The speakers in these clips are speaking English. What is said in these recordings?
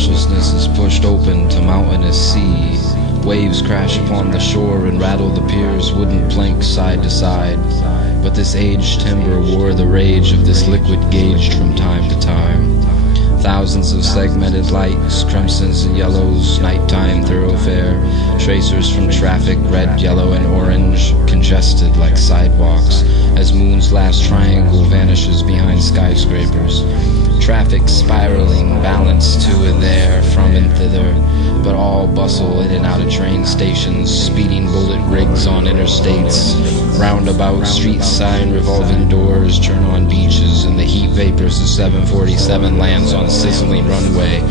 consciousness is pushed open to mountainous sea. Waves crash upon the shore and rattle the pier's wooden planks side to side. But this aged timber wore the rage of this liquid gauged from time to time. Thousands of segmented lights, crimsons and yellows, nighttime thoroughfare, tracers from traffic, red, yellow, and orange, congested like sidewalks, as moon's last triangle vanishes behind skyscrapers. Traffic spiraling, balanced to and there, from and thither, but all bustle in and out of train stations, speeding bullet rigs on interstates, roundabout street sign revolving doors turn on beaches, and the heat vapors of 747 lands on sizzling runway,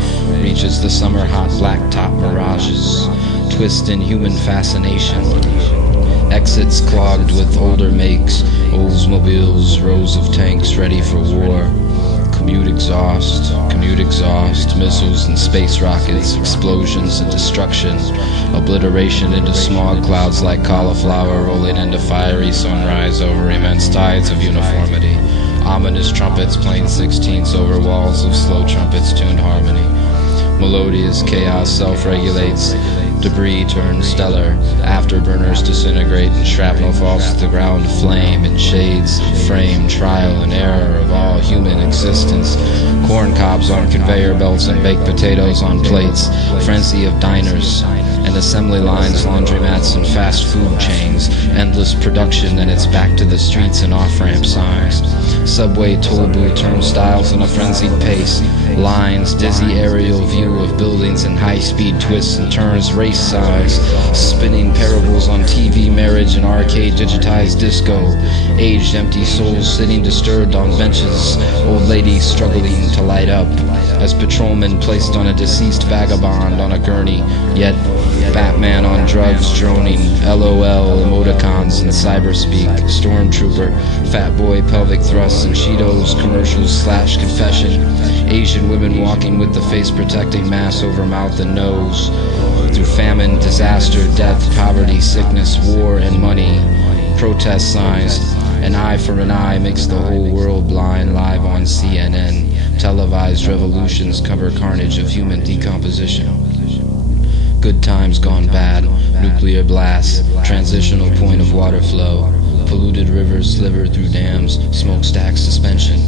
reaches the summer hot blacktop mirages, twist in human fascination. Exits clogged with older makes, Oldsmobiles, rows of tanks ready for war. Commute exhaust, missiles and space rockets, explosions and destruction, obliteration into smog clouds like cauliflower rolling into fiery sunrise over immense tides of uniformity. Ominous trumpets playing sixteenths over walls of slow trumpets tuned harmony. Melodious chaos self-regulates, debris turns stellar, afterburners disintegrate, and shrapnel falls to the ground, flame and shades, frame, trial and error of all human existence. Corn cobs on conveyor belts and baked potatoes on plates, frenzy of diners and assembly lines, laundromats and fast food chains, endless production, and it's back to the streets and off-ramp signs. Subway toll booth turnstiles in a frenzied pace, lines, dizzy aerial view of buildings and high-speed twists and turns, race signs, spinning parables on TV, marriage and arcade, digitized disco, aged empty souls sitting disturbed on benches, old ladies struggling to light up, as patrolmen placed on a deceased vagabond on a gurney, yet Batman on drugs droning, LOL, emoticons and cyberspeak, stormtrooper, fat boy pelvic thrusts and Cheetos, commercials / confession, Asian women walking with the face protecting mask over mouth and nose, through famine, disaster, death, poverty, sickness, war, and money, protest signs, an eye for an eye makes the whole world blind, live on CNN, televised revolutions cover carnage of human decomposition. Good times gone bad, nuclear blasts, transitional point of water flow, polluted rivers sliver through dams, smokestack suspension,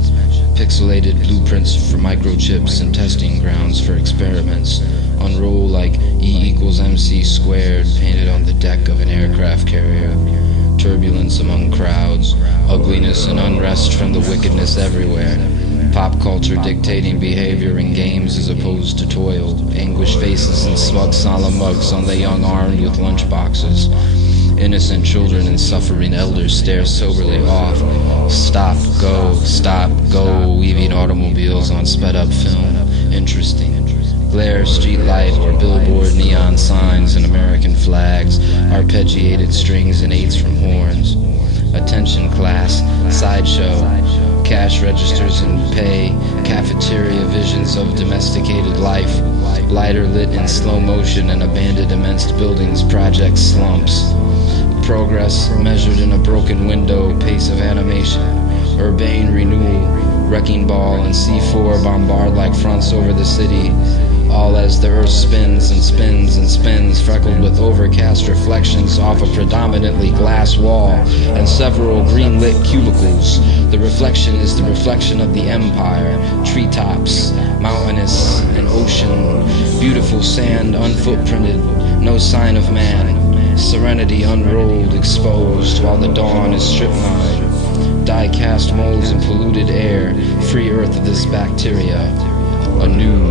pixelated blueprints for microchips and testing grounds for experiments, unroll like E=mc², painted on the deck of an aircraft carrier, turbulence among crowds, ugliness and unrest from the wickedness everywhere, pop culture dictating behavior in games as opposed to toil, anguished faces and smug solemn mugs on the young armed with lunchboxes. Innocent children and suffering elders stare soberly off. Stop, go, weaving automobiles on sped-up film. Interesting. Glare, street light, or billboard neon signs and American flags, arpeggiated strings and eights from horns. Attention class, sideshow, cash registers and pay, cafeteria visions of domesticated life, lighter lit in slow motion and abandoned immense buildings, project slumps. Progress measured in a broken window, pace of animation, urbane renewal, wrecking ball and C4 bombard like fronts over the city, all as the earth spins and spins and spins, freckled with overcast reflections off a predominantly glass wall and several green-lit cubicles. The reflection is the reflection of the empire, treetops, mountainous and ocean, beautiful sand unfootprinted, no sign of man, serenity unrolled, exposed, while the dawn is strip-mined, die-cast molds and polluted air, free earth of this bacteria, anew.